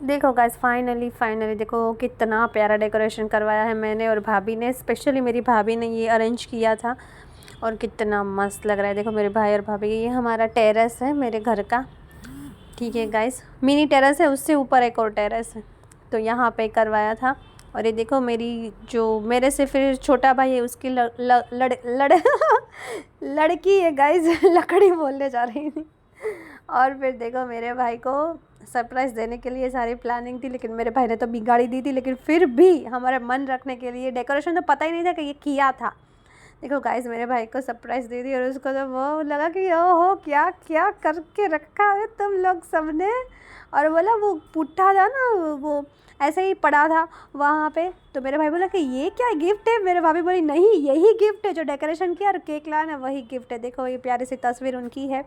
देखो guys, finally देखो कितना प्यारा डेकोरेशन करवाया है मैंने और भाभी ने, स्पेशली मेरी भाभी ने ये अरेंज किया था और कितना मस्त लग रहा है। देखो मेरे भाई और भाभी, ये हमारा टेरेस है मेरे घर का, ठीक है गाइस, मिनी टेरेस है, उससे ऊपर एक और टेरेस है, तो यहाँ पे करवाया था। और ये देखो मेरी जो मेरे से फिर छोटा भाई है उसकी लड़की है गाइस लकड़ी बोलने जा रही थी। और फिर देखो मेरे भाई को सरप्राइज़ देने के लिए सारी प्लानिंग थी, लेकिन मेरे भाई ने तो बिगाड़ी दी थी, लेकिन फिर भी हमारा मन रखने के लिए डेकोरेशन तो पता ही नहीं था कि ये किया था। देखो गाइस, मेरे भाई को सरप्राइज़ दे दी और उसको तो वो लगा कि ओहो क्या क्या करके रखा है तुम लोग सबने। और बोला वो पुट्ठा था ना, वो ऐसे ही पड़ा था वहाँ पे, तो मेरे भाई बोला कि ये क्या गिफ्ट है। मेरे भाभी बोली नहीं यही गिफ्ट है, जो डेकोरेशन किया और केक लाया ना वही गिफ्ट है। देखो ये प्यारी सी तस्वीर उनकी है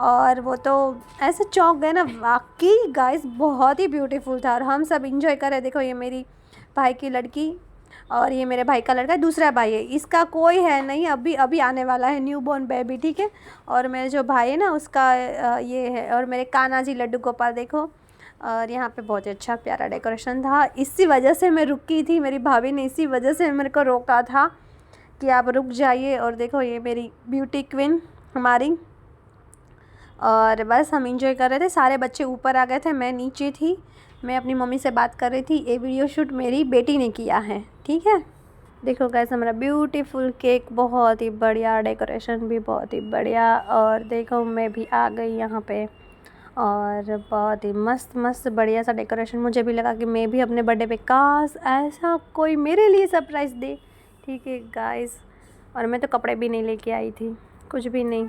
और वो तो ऐसे चौंक गए ना, वाकई गाइस बहुत ही ब्यूटीफुल था और हम सब इंजॉय कर रहे। देखो ये मेरी भाई की लड़की और ये मेरे भाई का लड़का, दूसरा भाई है, इसका कोई है नहीं, अभी अभी आने वाला है न्यू बॉर्न बेबी, ठीक है। और मेरे जो भाई है ना उसका ये है, और मेरे कान्हा जी लड्डू गोपाल देखो। और यहाँ पे बहुत ही अच्छा प्यारा डेकोरेशन था, इसी वजह से मैं रुकी थी, मेरी भाभी ने इसी वजह से मेरे को रोका था कि आप रुक जाइए। और देखो ये मेरी ब्यूटी क्वीन हमारी, और बस हम इंजॉय कर रहे थे, सारे बच्चे ऊपर आ गए थे, मैं नीचे थी, मैं अपनी मम्मी से बात कर रही थी। ये वीडियो शूट मेरी बेटी ने किया है, ठीक है। देखो गाइस हमारा ब्यूटीफुल केक, बहुत ही बढ़िया, डेकोरेशन भी बहुत ही बढ़िया। और देखो मैं भी आ गई यहाँ पे और बहुत ही मस्त मस्त बढ़िया सा डेकोरेशन। मुझे भी लगा कि मैं भी अपने बर्थडे पे काश ऐसा कोई मेरे लिए सरप्राइज़ दे, ठीक है गाइस। और मैं तो कपड़े भी नहीं लेके आई थी, कुछ भी नहीं,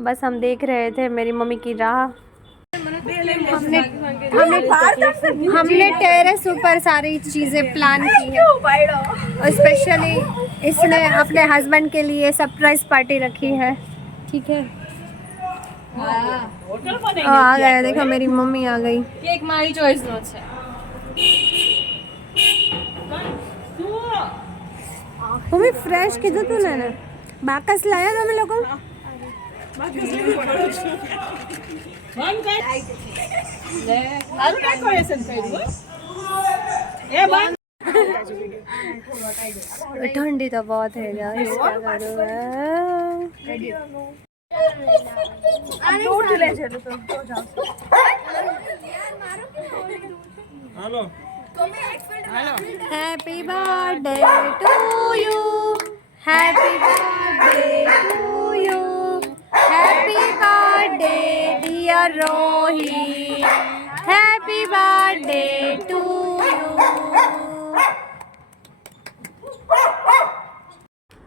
बस हम देख रहे थे मेरी मम्मी की राह। हमने टेरेस ऊपर सारी चीज़ें प्लान की है और स्पेशली इसने अपने हस्बैंड के लिए सरप्राइज पार्टी रखी है, ठीक है। आ गए, देखो मेरी मम्मी आ गई। કેક મારી ચોઈસ નો છે। મમ્મી ફ્રેશ કીધું તું ને, બાકસ લાયા તમે લોકો? ठंडी तो बहुत है यार, इसका hello happy birthday to you, happy birthday to you, happy birthday dear Rohit, happy birthday to you.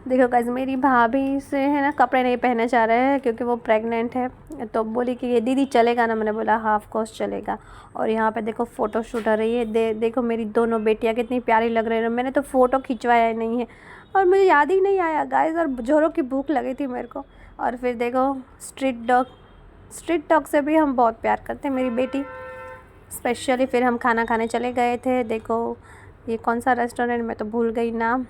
देखो गाइस मेरी भाभी से है ना कपड़े नहीं पहनने चाह रहे हैं क्योंकि वो प्रेग्नेंट है, तो बोली कि ये दीदी चलेगा ना, मैंने बोला हाफ कोर्स चलेगा। और यहाँ पे देखो फ़ोटो शूट हो रही है, देखो मेरी दोनों बेटियाँ कितनी प्यारी लग रही है। मैंने तो फ़ोटो खिंचवाया नहीं है और मुझे याद ही नहीं आया गाइस, और जोरों की भूख लगी थी मेरे को। और फिर देखो स्ट्रीट डॉग से भी हम बहुत प्यार करते हैं, मेरी बेटी स्पेशली। फिर हम खाना खाने चले गए थे। देखो ये कौन सा रेस्टोरेंट, मैं तो भूल गई नाम,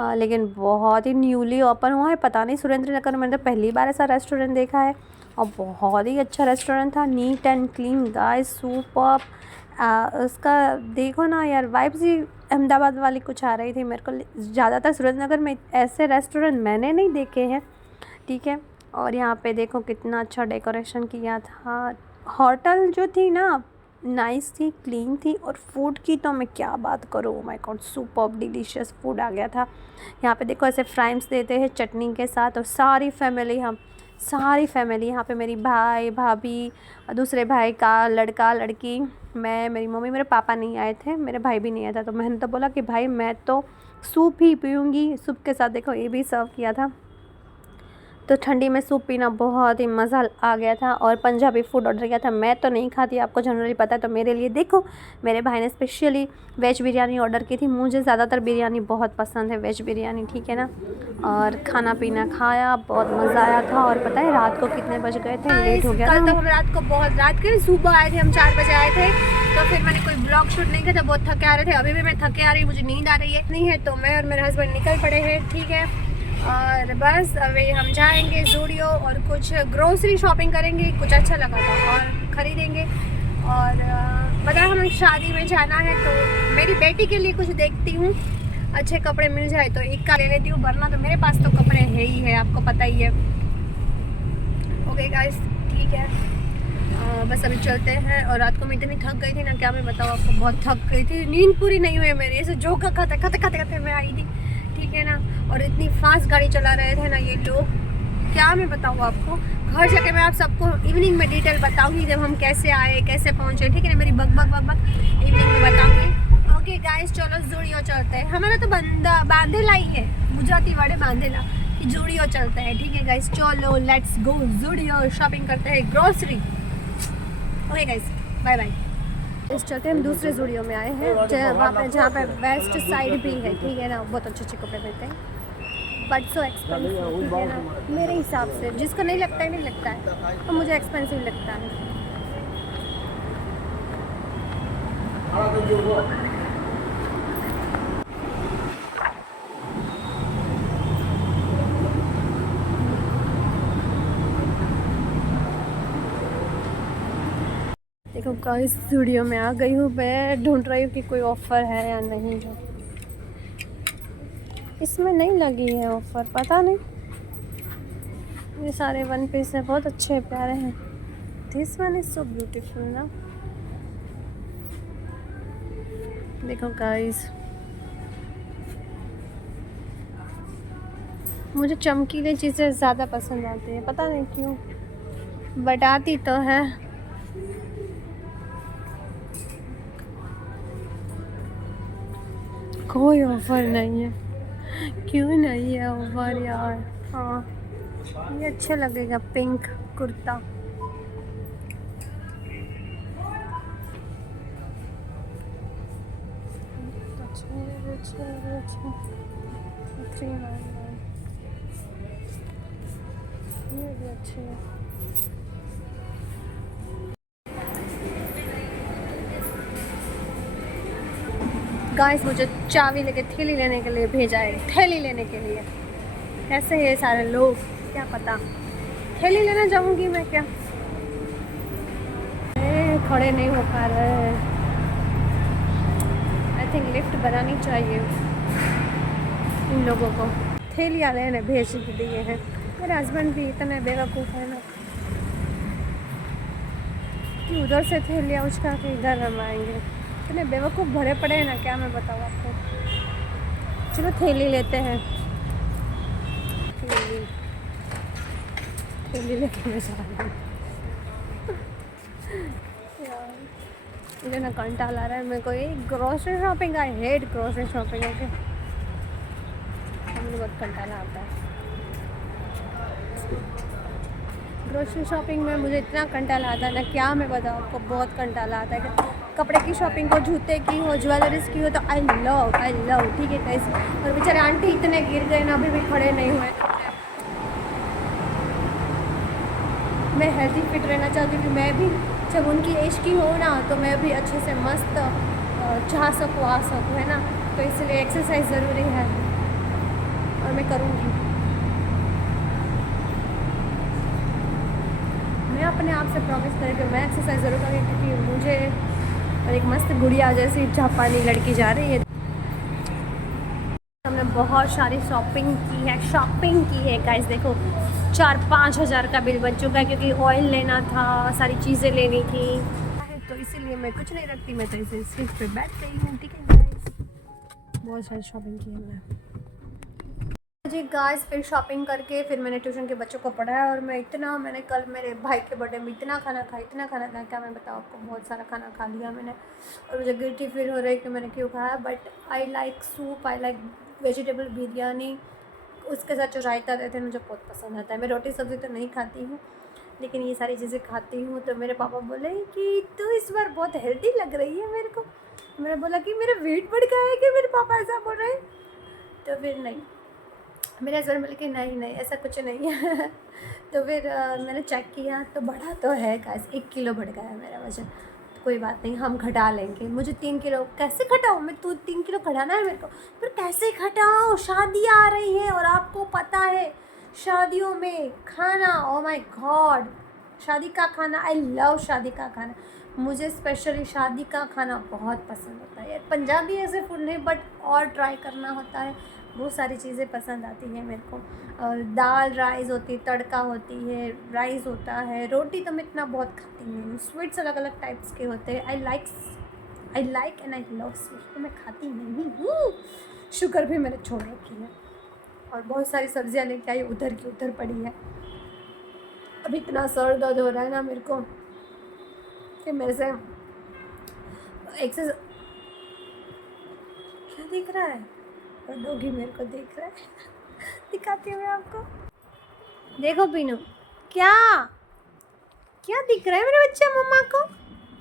लेकिन बहुत ही न्यूली ओपन हुआ है, पता नहीं सुरेंद्र नगर में, मैंने तो पहली बार ऐसा रेस्टोरेंट देखा है और बहुत ही अच्छा रेस्टोरेंट था, neat and clean guys, superb. उसका देखो ना यार, वाइब्स ही अहमदाबाद वाली कुछ आ रही थी मेरे को। ज़्यादातर सुरेंद्र नगर में ऐसे रेस्टोरेंट मैंने नहीं देखे हैं, ठीक है। और यहाँ पे देखो कितना अच्छा डेकोरेशन किया था। होटल जो थी ना नाइस थी, क्लीन थी, और फूड की तो मैं क्या बात करूँ, my God superb delicious food आ गया था। यहाँ पे देखो ऐसे फ्राइम्स देते हैं चटनी के साथ, और सारी फैमिली यहाँ पे मेरी भाई भाभी, दूसरे भाई का लड़का लड़की, मैं, मेरी मम्मी, मेरे पापा नहीं आए थे, मेरे भाई भी नहीं आया था, तो मैंने तो बोला कि भाई मैं तो सूप ही पीऊँगी। सूप के साथ देखो ये भी सर्व किया था, तो ठंडी में सूप पीना बहुत ही मज़ा आ गया था। और पंजाबी फूड ऑर्डर किया था, मैं तो नहीं खाती, आपको जनरली पता है, तो मेरे लिए देखो मेरे भाई ने स्पेशली वेज बिरयानी ऑर्डर की थी। मुझे ज़्यादातर बिरयानी बहुत पसंद है, वेज बिरयानी, ठीक है ना। और खाना पीना खाया, बहुत मज़ा आया था। और पता है रात को कितने बज गए थे, लेट हो गया था। तो हम रात को बहुत रात के सुबह आए थे, हम 4 बजे आए थे, तो फिर मैंने कोई ब्लॉग शूट नहीं किया था, बहुत थके आ रहे थे। अभी भी मैं थके आ रही हूँ, मुझे नींद आ रही है नहीं है, तो मैं और मेरे हस्बैंड निकल पड़े हैं, ठीक है। और बस अभी हम जाएंगे ज़ूडियो और कुछ ग्रोसरी शॉपिंग करेंगे, कुछ अच्छा लगा था और ख़रीदेंगे। और पता है हमें शादी में जाना है, तो मेरी बेटी के लिए कुछ देखती हूँ, अच्छे कपड़े मिल जाए तो एक का ले लेती हूँ, वरना तो मेरे पास तो कपड़े है ही है, आपको पता ही है। ओके गाइस, ठीक है, बस अभी चलते हैं। और रात को मैं इतनी थक गई थी ना, क्या मैं बताऊँ आपको, बहुत थक गई थी, नींद पूरी नहीं हुई मेरी, ऐसे जोका खाते खाते खाते खाते मैं आई थी, ठीक है ना। और इतनी फास्ट गाड़ी चला रहे थे ना ये लोग, क्या मैं बताऊँ आपको। घर जाके मैं आप सबको इवनिंग में डिटेल बताऊँगी, जब हम कैसे आए कैसे पहुँचे, ठीक है ना। मेरी bug bug bug bug evening में बताऊँगी। ओके गाइस, चलो जूडियो चलते हैं। हमारा तो बांधेला ही है, गुजराती वाले बांधेला कि जूडियो चलते हैं, ठीक है गाइस। चलो लेट्स गो जूडियो, शॉपिंग करते हैं, grocery. Okay guys, bye bye. इस चलते हम दूसरे जूडियो में आए हैं, जहाँ पे वेस्ट साइड भी है, ठीक है ना। बहुत अच्छे अच्छे कपड़े मिलते हैं, बट सो एक्सपेंसिव, ठीक है ना। मेरे हिसाब से जिसको नहीं लगता है नहीं लगता है, तो मुझे एक्सपेंसिव लगता है। देखो गाइस, स्टूडियो में आ गई हूँ मैं, ढूंढ रही हूँ कि कोई ऑफ़र है या नहीं है। इसमें नहीं लगी है ऑफ़र, पता नहीं। ये सारे वन पीस है, बहुत अच्छे प्यारे हैं। This one is so beautiful ना। देखो गाइस, मुझे चमकीली चीज़ें ज़्यादा पसंद आती है, पता नहीं क्यों, बट आती तो है। कोई ऑफ़र नहीं है, क्यों नहीं है ऑफ़र यार। हाँ, ये अच्छा लगेगा, पिंक कुर्ता। अच्छा 399, ये भी अच्छी है। गाइस, मुझे चाबी लेके थैली लेने के लिए भेजा है, थैली लेने के लिए। कैसे ये सारे लोग, क्या पता। थैली लेना जाऊंगी मैं क्या, खड़े नहीं हो पा रहे हैं। आई थिंक लिफ्ट बनानी चाहिए इन लोगों को। थैलियाँ लेने भेज दिए हैं। मेरे हस्बैंड भी इतने बेवकूफ़ है ना कि उधर से थैलियाँ उचका के इधर हम आएंगे। इतने बेवकूफ़ भरे पड़े हैं ना, क्या मैं बताऊँ आपको। चलो थैली लेते हैं, थैली लेके मैं जा रही हूँ। मुझे ना कंटाल आ रहा है, मेरे को ये grocery shopping, I hate grocery shopping. Okay, मुझे बहुत कंटाल आता है ग्रोसरी शॉपिंग में। मुझे इतना कंटाल आता है ना, क्या मैं बताऊँ आपको, बहुत कंटाल आता है। कपड़े की शॉपिंग हो, जूते की हो, ज्वेलरीज की हो, तो आई लव, ठीक है कैसे। और बेचारे आंटी इतने गिर गए ना, अभी भी खड़े नहीं हुए। मैं हेल्दी फिट रहना चाहती हूँ कि मैं भी जब उनकी एज की हो ना, तो मैं भी अच्छे से मस्त चाह सकूँ, आ सकूँ, है ना। तो इसलिए एक्सरसाइज ज़रूरी है और मैं करूँगी। मैं अपने आप से प्रॉमिस करके मैं एक्सरसाइज ज़रूर करूँगी, क्योंकि मुझे और एक मस्त गुड़िया जैसी जापानी लड़की जा रही है। हमने बहुत सारी शॉपिंग की है गाइस। देखो 4-5 हज़ार का बिल बन चुका है, क्योंकि ऑयल लेना था, सारी चीज़ें लेनी थी, तो इसीलिए मैं कुछ नहीं रखती, मैं तो इसे सीट पे बैठ गई हूँ, ठीक है गाइस। बहुत सारी शॉपिंग की हमने जी गाइस। फिर शॉपिंग करके फिर मैंने ट्यूशन के बच्चों को पढ़ाया, और मैंने कल मेरे भाई के बर्थडे में इतना खाना खाया, क्या मैं बताऊँ आपको, बहुत सारा खाना खा लिया मैंने। और मुझे गिल्टी फील हो रही है कि मैंने क्यों खाया, but I like soup, I like vegetable biryani, उसके साथ जो रायता देते हैं मुझे बहुत पसंद आता है। मैं रोटी सब्ज़ी तो नहीं खाती हूँ, लेकिन ये सारी चीज़ें खाती हूँ। तो मेरे पापा बोले कि तू इस बार बहुत हेल्दी लग रही है मेरे को। मैंने बोला कि मेरा वेट बढ़ गया है, कि मेरे पापा ऐसा बोल रहे हैं। तो फिर नहीं, मेरे हस्बैंड बोले कि नहीं ऐसा कुछ नहीं है। तो फिर मैंने चेक किया तो बढ़ा तो है गाइस, 1 किलो बढ़ गया है मेरा वज़न। तो कोई बात नहीं, हम घटा लेंगे। मुझे 3 किलो कैसे घटाऊँ मैं, 3 किलो घटाना है मेरे को, पर कैसे घटाऊँ, शादियाँ आ रही हैं और आपको पता है शादियों में खाना, ओ माय गॉड, शादी का खाना, आई लव शादी का खाना। मुझे स्पेशली शादी का खाना बहुत पसंद होता है। पंजाबी ऐसे फूड नहीं, बट और ट्राई करना होता है, बहुत सारी चीज़ें पसंद आती हैं मेरे को। दाल राइस होती है, तड़का होती है, राइस होता है, रोटी तो मैं इतना बहुत खाती नहीं हूँ। स्वीट्स अलग अलग टाइप्स के होते हैं। I like and I love sweets, तो मैं खाती नहीं हूँ। शुगर भी मैंने छोड़ रखी है, और बहुत सारी सब्जियाँ लेके आई, उधर की उधर पड़ी है। अब इतना सर दर्द हो रहा है ना मेरे को कि मेरे से एक्सेस। क्या दिख रहा है? और डॉगी मेरे को देख रहा है। दिखाती हूँ मैं आपको। देखो पीनू, क्या क्या दिख रहा है मेरे बच्चे मम्मा को?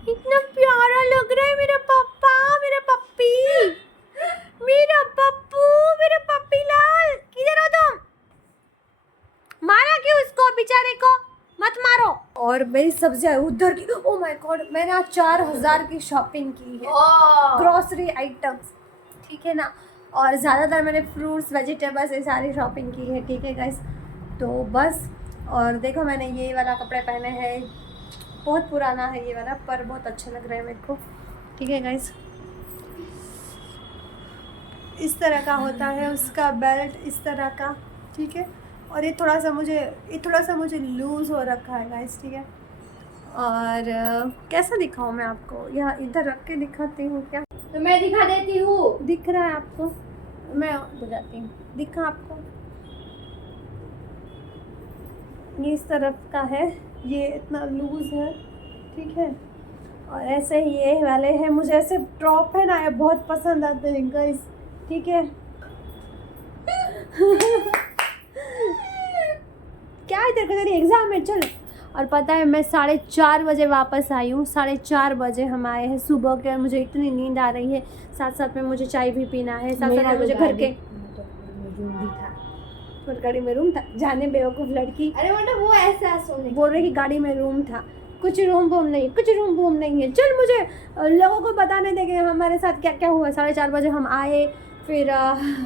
इतना प्यारा लग रहा है मेरा पापा, मेरा पप्पी, मेरा पप्पू, मेरा पप्पी लाल। किधर हो तुम? मारा क्यों उसको, बेचारे को मत मारो। और मेरी सब्जियां उधर की। ओ माय गॉड, मैंने आज 4000 की शॉपिंग की है, ग्रोसरी आइटम्स, ठीक है ना। और ज़्यादातर मैंने फ्रूट्स वेजिटेबल्स ये सारी शॉपिंग की है, ठीक है गाइस। तो बस, और देखो मैंने ये वाला कपड़े पहने हैं, बहुत पुराना है ये वाला, पर बहुत अच्छा लग रहा है मेरे को, ठीक है गाइस। इस तरह का होता है उसका बेल्ट, इस तरह का, ठीक है। और ये थोड़ा सा मुझे लूज़ हो रखा है गाइस, ठीक है। और कैसा दिखाऊँ मैं आपको? यहाँ इधर रख के दिखाती हूँ क्या? तो मैं दिखा देती हूँ। दिख रहा है आपको? मैं बुझाती हूँ, दिखा आपको? ये इस तरफ का है, ये इतना लूज़ है, ठीक है। और ऐसे ये वाले हैं, मुझे ऐसे टॉप है ना, ये बहुत पसंद आते हैं गाइस, ठीक है। क्या है तेरे को, तेरी एग्ज़ाम है, चल। और पता है मैं 4:30 बजे वापस आई हूँ, 4:30 बजे हम आए हैं सुबह के, और मुझे इतनी नींद आ रही है। साथ साथ में मुझे चाय भी पीना है, साथ साथ में मुझे घर के गाड़ी में रूम था, जाने बेवकूफ़ लड़की। अरे मतलब वो ऐसा सोने बोल रही कि गाड़ी में रूम था, कुछ रूम वूम नहीं, कुछ रूम वूम नहीं है। चल मुझे लोगों को बताने देंगे हमारे साथ क्या क्या हुआ। 4:30 बजे हम आए, फिर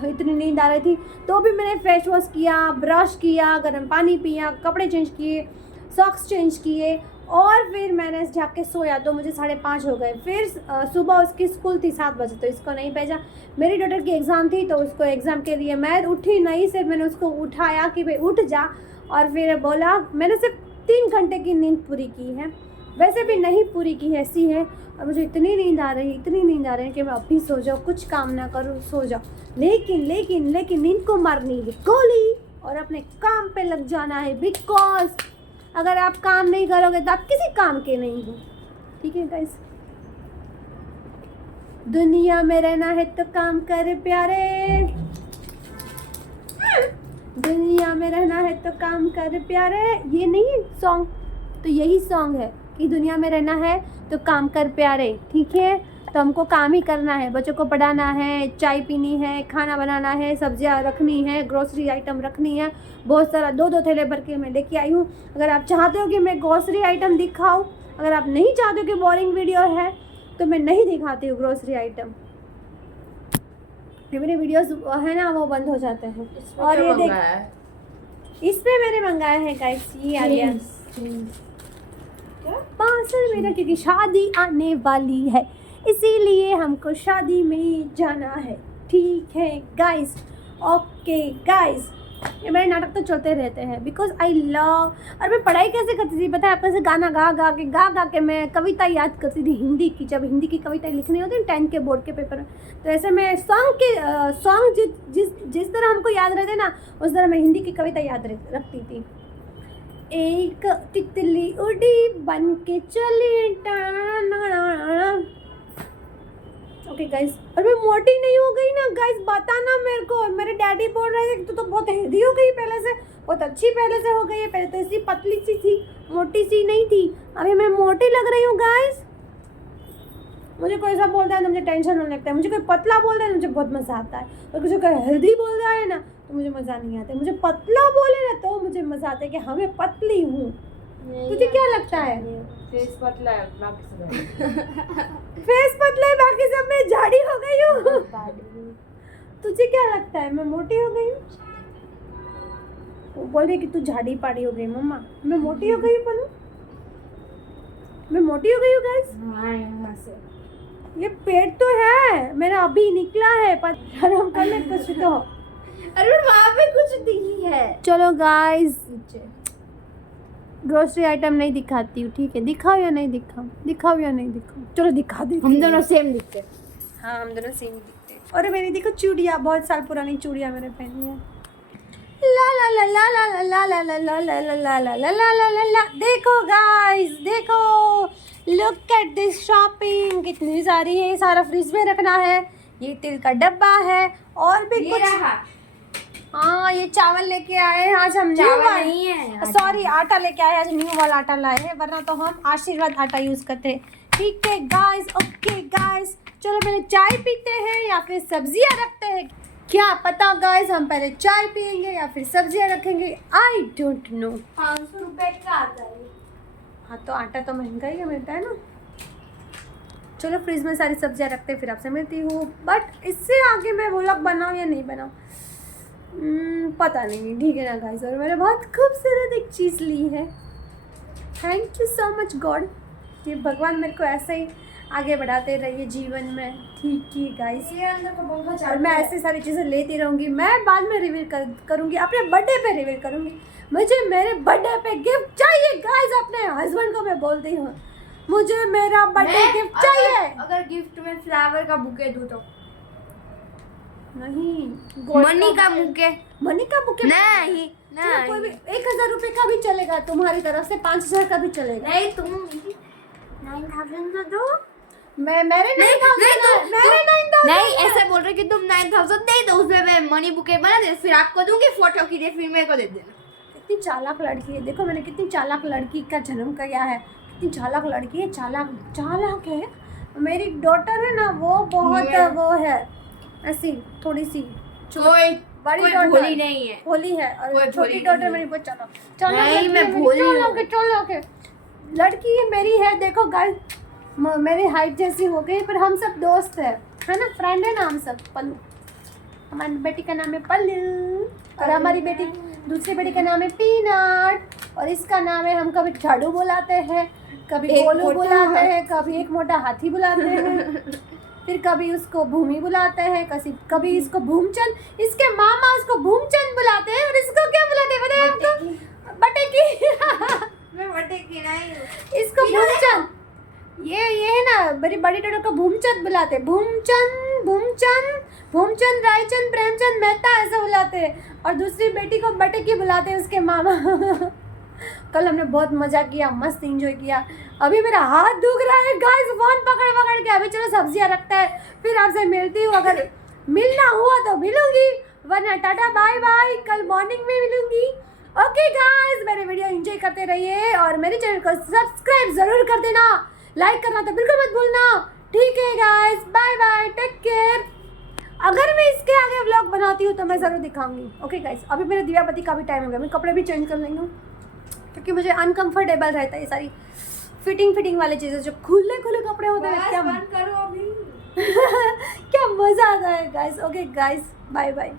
इतनी नींद आ रही थी, तो भी मैंने फेस वॉश किया, ब्रश किया, गर्म पानी पिया, कपड़े चेंज किए, सॉक्स चेंज किए, और फिर मैंने जाके सोया, तो मुझे 5:30 हो गए। फिर सुबह उसकी स्कूल थी 7 बजे, तो इसको नहीं भेजा। मेरी डॉटर की एग्ज़ाम थी, तो उसको एग्ज़ाम के लिए मैं उठी नहीं, सिर्फ मैंने उसको उठाया कि भाई उठ जा, और फिर बोला। मैंने सिर्फ 3 घंटे की नींद पूरी की है, वैसे भी नहीं पूरी की है, ऐसी है। और मुझे इतनी नींद आ रही है कि मैं अभी सो जाऊँ, कुछ काम ना करूँ, सो जाऊँ। लेकिन नींद को मारनी है गोली, और अपने काम पे लग जाना है, बिकॉज अगर आप काम नहीं करोगे तो आप किसी काम के नहीं हो, ठीक है गाइस। दुनिया में रहना है तो काम कर प्यारे, दुनिया में रहना है तो काम कर प्यारे। ये नहीं सॉन्ग, तो यही सॉन्ग है कि दुनिया में रहना है तो काम कर प्यारे, ठीक है। तो हमको काम ही करना है, बच्चों को पढ़ाना है, चाय पीनी है, खाना बनाना है, सब्जियां रखनी है, ग्रोसरी आइटम रखनी है, बहुत सारा 2-2 थैले भर के मैं लेके आई हूँ। अगर आप चाहते हो कि मैं ग्रोसरी आइटम दिखाऊँ, अगर आप नहीं चाहते हो कि बोरिंग वीडियो है, तो मैं नहीं दिखाती हूँ ग्रोसरी आइटम। मेरे वीडियोस है ना, वो बंद हो जाते हैं। और ये देख, इसमें मैंने मंगाया है गाइस, ये आ गया पार्सल मेरा, क्योंकि शादी आने वाली है, इसीलिए हमको शादी में जाना है, ठीक है गाइस। ओके गाइस, ये मेरे नाटक तो चलते रहते हैं, बिकॉज आई लव। और मैं पढ़ाई कैसे करती थी पता है आपको? से गाना गा के मैं कविता याद करती थी हिंदी की, जब हिंदी की कविता लिखनी होती है 10th के बोर्ड के पेपर में, तो ऐसे मैं सॉन्ग जिस तरह हमको याद रहते ना, उस तरह मैं हिंदी की कविता याद रखती थी। एक तितली उड़ी बन के चली, ओके गाइस। और मैं मोटी नहीं हो गई ना गाइस, बताना मेरे को। मेरे डैडी बोल रहे थे तो बहुत हेल्दी हो गई पहले से, बहुत अच्छी पहले से हो गई है। पहले तो ऐसी पतली सी थी, मोटी सी नहीं थी, अभी मैं मोटी लग रही हूँ गाइस। मुझे कोई ऐसा बोलता है तो मुझे टेंशन होने लगता है, मुझे कोई पतला बोलता है तो मुझे बहुत मज़ा आता है, और किसी कोई हेल्दी बोल रहा है ना तो मुझे मज़ा नहीं आता है। मुझे पतला बोले ना तो मुझे मज़ा आता है कि हाँ मैं पतली हूँ। तुझे क्या लगता है? फेस पतला है, बाकी सब फेस पतला है, बाकी सब में झाड़ी हो गई हूँ। तुझे क्या लगता है मैं मोटी हो गई हूँ? वो बोल रही कि तू झाड़ी पाड़ी हो गई मम्मा, मैं मोटी हो गई बोलूँ? मैं मोटी हो गई हूँ गाइस। हाँ यहाँ से ये पेट तो है मेरा अभी निकला है, पर शर्म कर ले कुछ तो। अरे वहाँ पे कुछ दिखी है चलो गाइस, नीचे। ग्रोसरी आइटम नहीं दिखाती हूँ, ठीक है? दिखाओ या नहीं दिखाओ, दिखाओ या नहीं दिखाओ? चलो दिखा देती हम हूँ। दोनों सेम दिखते हैं। हाँ हम दोनों सेम दिखते हैं। और मेरी देखो चूड़िया, बहुत साल पुरानी चूड़िया मैंने पहनी है। ला ला ला ला ला ला ला ला ला ला ला ला ला ला ला ला ला ला। देखो गाइस, देखो, लुक एट दिस शॉपिंग, कितनी सारी है। सारा फ्रिज में रखना है। ये तिल का डब्बा है और भी ये कुछ। रहा। हाँ ये चावल लेके आए हैं आज हम। चावल नहीं है, सॉरी आटा लेके आए हैं आज, न्यू वाला आटा लाए हैं, वरना तो हम आशीर्वाद आटा यूज करते हैं। ठीक है गाइस, ओके गाइस, चलो पहले चाय पीते हैं या फिर सब्जियां रखते हैं, क्या पता गाइस, हम पहले चाय पियेंगे या फिर सब्जियां रखेंगे, आई डोंट नो। 500 रुपए का आता है। हाँ तो आटा तो महंगा ही मिलता है ना। चलो फ्रिज में सारी सब्जियां रखते हैं, फिर आपसे मिलती हूँ। बट इससे आगे मैं व्लॉग बनाऊँ या नहीं बनाऊँ पता नहीं, ठीक है ना गाइस। और मैंने बहुत खूबसूरत एक चीज़ ली है। Thank you so much God, कि भगवान मेरे को ऐसे ही आगे बढ़ाते रहिए जीवन में, ठीक है गाइस। ये अंदर का पंखा और मैं ऐसी सारी चीज़ें लेती रहूँगी। मैं बाद में रिवील करूँगी, अपने बर्थडे पे रिवील करूँगी। मुझे मेरे बर्थडे पे गिफ्ट चाहिए गाइस। अपने हस्बैंड को मैं बोलती हूँ, मुझे मेरा बर्थडे गिफ्ट चाहिए। अगर गिफ्ट में फ्लावर का बुके दूँ तो? नहीं, मनी का बुके। मनी का बुके नहीं चलो कोई भी 1000 रुपये का भी चलेगा, तुम्हारी तरफ से 5000 का भी चलेगा। नहीं, तुम 9000 का दो। मेरे 9000 मेरे 9000 नहीं, ऐसे बोल रहे कि तुम 9000 दे दो, उसमें मैं मनी बुके बना दे, फिर आपको दूंगी फोटो की, फिर मेरे को दे देना। कितनी चालाक लड़की है, देखो मैंने कितनी चालाक लड़की का जन्म किया है। कितनी चालाक लड़की है, चालाक है। मेरी डॉटर है ना, वो बहुत वो है, ऐसी थोड़ी सी कोई बड़ी कोई डॉटर भोली नहीं है। होली है, और कोई छोटी भोली डॉटर नहीं मेरी बहुत चालाक नहीं, मैं लड़की है, भोली हूँ। चलो लड़की है मेरी है। देखो गाइस, मेरी हाइट जैसी हो गई, पर हम सब दोस्त है ना, फ्रेंड है ना हम सब। पल्लू, हमारी बेटी का नाम है पल्लू, और हमारी बेटी दूसरी बेटी का नाम है पीनट, और इसका नाम है, हम कभी झाड़ू बुलाते हैं, कभी गोलू बुलाते हैं, कभी एक मोटा हाथी बुलाते हैं, फिर कभी उसको भूमि बुलाते हैं, कभी इसको भूमचंद, इसके मामा उसको भूमचंद बुलाते हैं, और इसको क्या बुलाते हैं बताइए आपको? बटेकी। मैं बटे की नहीं हूँ। इसको भूमचंद, ये है ना, मेरी बड़ी डॉटर को भूमचंद बुलाते हैं, भूमचंद रायचंद प्रेमचंद मेहता ऐसा बुलाते हैं, और दूसरी बेटी को बटेकी बुलाते हैं उसके मामा। कल हमने बहुत मजा किया, मस्त एंजॉय किया। अभी मेरा हाथ दुख रहा है गाइस, फोन पकड़ के। अभी चलो सब्जियां रखते हैं, फिर आपसे मिलती हूँ। अगर मिलना हुआ तो मिलूंगी, वरना टाटा बाय बाय, कल मॉर्निंग में मिलूंगी। ओके गाइस, मेरे वीडियो एंजॉय करते रहिए, और मेरे चैनल को सब्सक्राइब जरूर कर देना, लाइक करना तो बिल्कुल मत भूलना। ठीक है guys, bye bye, take care. अगर मैं इसके आगे व्लॉग बनाती हूँ तो मैं ज़रूर दिखाऊंगी। ओके गाइस, अभी मेरे दिया बत्ती का भी टाइम हो गया, मैं कपड़े भी चेंज कर लेंगे, क्योंकि मुझे अनकंफर्टेबल रहता है ये सारी फिटिंग वाली चीज़ें, जो खुले कपड़े होते हैं। क्या बंद करो अभी। क्या मज़ा आता है guys. Okay guys, bye bye.